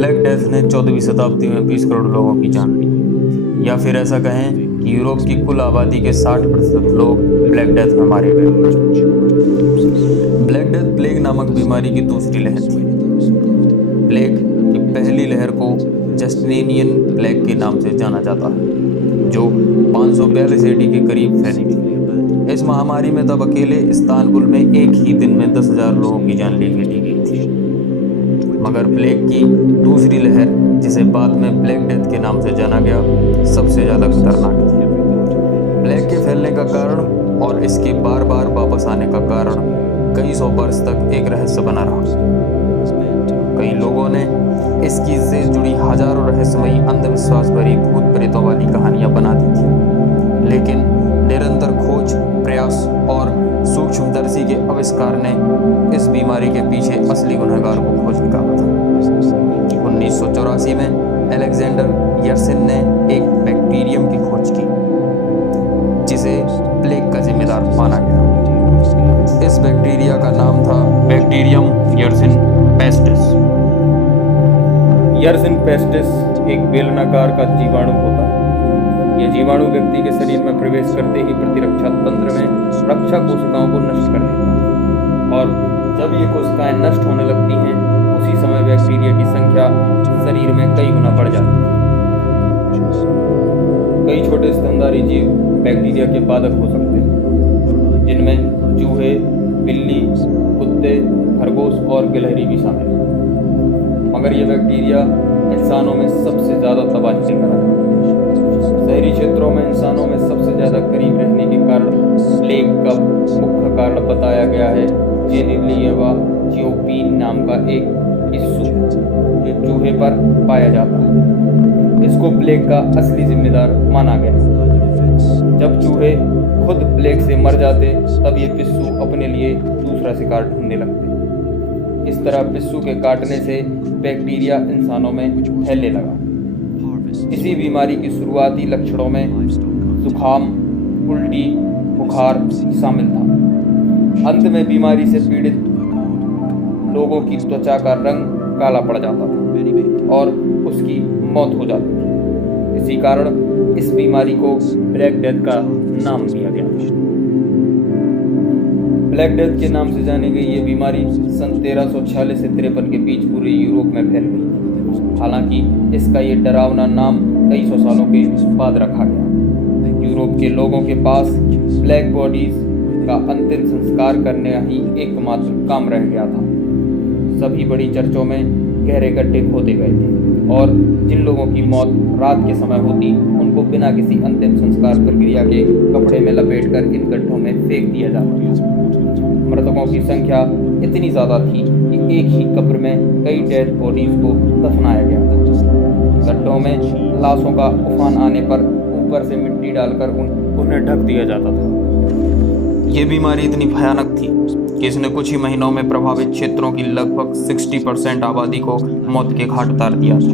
Black death ने 14वीं शताब्दी में 20 करोड़ लोगों की जान ली, या फिर ऐसा कहें कि यूरोप की कुल आबादी के 60% लोग ब्लैक डेथ में मारे गए। ब्लैक डेथ प्लेग नामक बीमारी की दूसरी लहर थी। प्लेग की पहली लहर को जस्टिनियन प्लेग के नाम से जाना जाता है, जो 542 AD के करीब फैली थी। इस महामारी में तब अकेले इस्तांबुल में एक ही दिन में 10,000 लोगों की जान ली गई थी। मगर प्लेग की दूसरी लहर, जिसे बाद में ब्लैक डेथ के नाम से जाना गया, सबसे ज़्यादा खतरनाक थी। प्लेग के फैलने का कारण और इसके बार बार वापस आने का कारण कई सौ वर्ष तक एक रहस्य बना रहा। कई लोगों ने इसकी से जुड़ी हजारों रहस्यमयी अंधविश्वास भरी भूत प्रेतों वाली कहानियां बना दी थी, लेकिन निरंतर खोज, प्रयास और सूक्ष्मदर्शी के आविष्कार ने इस बीमारी के पीछे असली गुनहगार को खोज निकाला था। 1984 में अलेक्जेंडर यर्सिन ने एक बैक्टीरियम की खोज की, जिसे प्लेग का जिम्मेदार माना गया। इस बैक्टीरिया का नाम था बैक्टीरियम यर्सिन पेस्टिस। यर्सिन पेस्टिस एक बेलनाकार का जीवाणु होता है। यह जीवाणु व्यक्ति के शरीर में प्रवेश करते ही प्रतिरक्षा तंत्र में रक्षा कोशिकाओं को नष्ट कर देता है, और जब ये कोशिकाएं नष्ट होने लगती हैं, उसी समय बैक्टीरिया की संख्या शरीर में कई गुना बढ़ जाती है। कई छोटे स्तनधारी जीव बैक्टीरिया के बाधक हो सकते हैं, जिनमें चूहे, बिल्ली, कुत्ते, खरगोश और गिलहरी भी शामिल हैं। मगर यह बैक्टीरिया इंसानों में सबसे ज़्यादा तबाही लेकर आता है। शहरी क्षेत्रों में इंसानों में सबसे ज़्यादा करीब रहने के कारण प्लेग का मुख्य कारण बताया गया है जेनेलिया जियोपीन नाम का एक पिस्सू, जो चूहे पर पाया जाता है। इसको प्लेग का असली जिम्मेदार माना गया। जब चूहे खुद प्लेग से मर जाते, तब ये पिस्सू अपने लिए दूसरा शिकार ढूंढने लगते। इस तरह पिस्सू के काटने से बैक्टीरिया इंसानों में फैलने लगा। इसी बीमारी की शुरुआती लक्षणों में जुखाम, उल्टी, बुखार शामिल था। अंत में बीमारी से पीड़ित लोगों की त्वचा का रंग काला पड़ जाता था और उसकी मौत हो जाती थी। इसी कारण इस बीमारी को ब्लैक डेथ का नाम दिया गया। ब्लैक डेथ के नाम से जानी गई ये बीमारी सन 1346 से 53 के बीच पूरे यूरोप में फैल गई। हालांकि इसका ये डरावना नाम कई सौ सालों के बाद रखा गया। यूरोप के लोगों के पास ब्लैक बॉडीज का अंतिम संस्कार करने ही एकमात्र काम रह गया था। सभी बड़ी चर्चों में गहरे गड्ढे खोदे गए थे, और जिन लोगों की मौत रात के समय होती, उनको बिना किसी अंतिम संस्कार प्रक्रिया के कपड़े में लपेटकर इन गड्ढों में फेंक दिया जाता था। मृतकों की संख्या इतनी ज़्यादा थी कि एक ही कब्र में कई डेड बॉडीज को दफनाया गया था। गड्ढों में लाशों का उफान आने पर ऊपर से मिट्टी डालकर उन्हें ढक दिया जाता था। ये बीमारी इतनी भयानक थी कि इसने कुछ ही महीनों में प्रभावित क्षेत्रों की लगभग 60% आबादी को मौत के घाट उतार दिया था।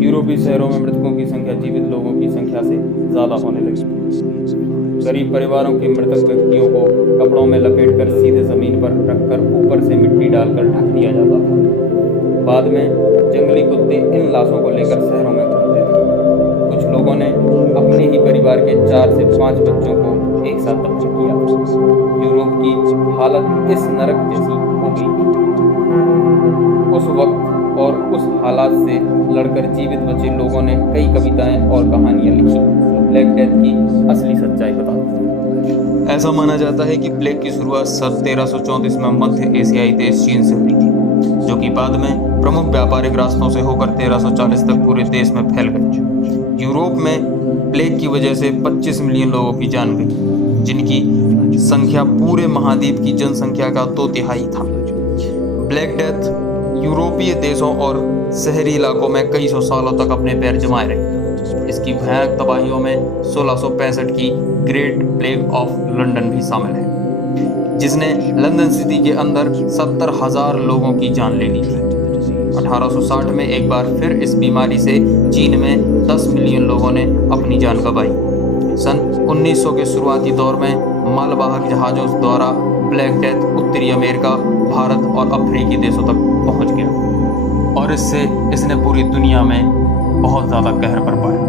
यूरोपीय शहरों में मृतकों की संख्या जीवित लोगों की संख्या से ज़्यादा होने लगी। गरीब परिवारों के मृतक व्यक्तियों को कपड़ों में लपेटकर सीधे जमीन पर रखकर ऊपर से मिट्टी डालकर ढक दिया जाता था। बाद में जंगली कुत्ते इन लाशों को लेकर शहरों में घूमते थे। कुछ लोगों ने अपने ही परिवार के 4 से 5 बच्चों को एक साथ दफन किया। यूरोप की हालत इस नरक जैसी हो गई थी। उस वक्त और उस हालात से लड़कर जीवित बचे लोगों ने कई कविताएं और कहानियां लिखी, ब्लैक डेथ की असली सच्चाई बताती। ऐसा माना जाता है कि प्लेग की शुरुआत सन 1334 में मध्य एशियाई देश चीन से हुई थी, जो कि बाद में प्रमुख व्यापारिक रास्तों से होकर 1340 तक पूरे देश में फैल गई। यूरोप में प्लेग की वजह से 25 मिलियन लोगों की जान गई, जिनकी संख्या पूरे महाद्वीप की जनसंख्या का 2/3 था। ब्लैक डेथ यूरोपीय देशों और शहरी इलाकों में कई सौ सालों तक अपने पैर जमाए रही। इसकी भयानक तबाहियों में 1665 की ग्रेट प्लेग ऑफ लंदन भी शामिल है, जिसने लंदन सिटी के अंदर 70,000 लोगों की जान ले ली थी। 1860 में एक बार फिर इस बीमारी से चीन में 10 मिलियन लोगों ने अपनी जान गंवाई। सन 1900 के शुरुआती दौर में मालवाहक जहाज़ों द्वारा ब्लैक डेथ उत्तरी अमेरिका, भारत और अफ्रीकी देशों तक पहुंच गया। और इससे इसने पूरी दुनिया में बहुत ज़्यादा कहर बरपाया।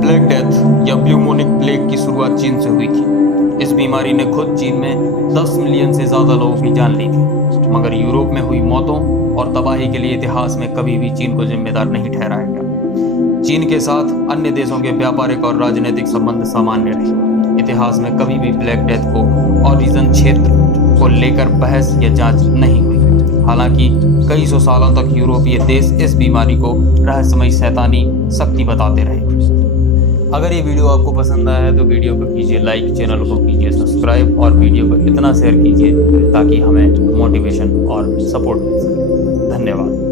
ब्लैक डेथ या ब्लूमोनिक प्लेग की शुरुआत चीन से हुई थी। इस बीमारी ने खुद चीन में 10 मिलियन से ज़्यादा लोगों की जान ली थी, मगर यूरोप में हुई मौतों और तबाही के लिए इतिहास में कभी भी चीन को जिम्मेदार नहीं ठहराया गया। चीन के साथ अन्य देशों के व्यापारिक और राजनीतिक संबंध सामान्य रहे। इतिहास में कभी भी ब्लैक डेथ को ओरिजिन क्षेत्र को लेकर बहस या जांच नहीं हुई। हालांकि कई सौ सालों तक यूरोपीय देश इस बीमारी को रहस्यमयी शैतानी शक्ति बताते रहे। अगर ये वीडियो आपको पसंद आया है तो वीडियो को कीजिए लाइक, चैनल को कीजिए सब्सक्राइब और वीडियो को इतना शेयर कीजिए ताकि हमें मोटिवेशन और सपोर्ट मिल सके। धन्यवाद।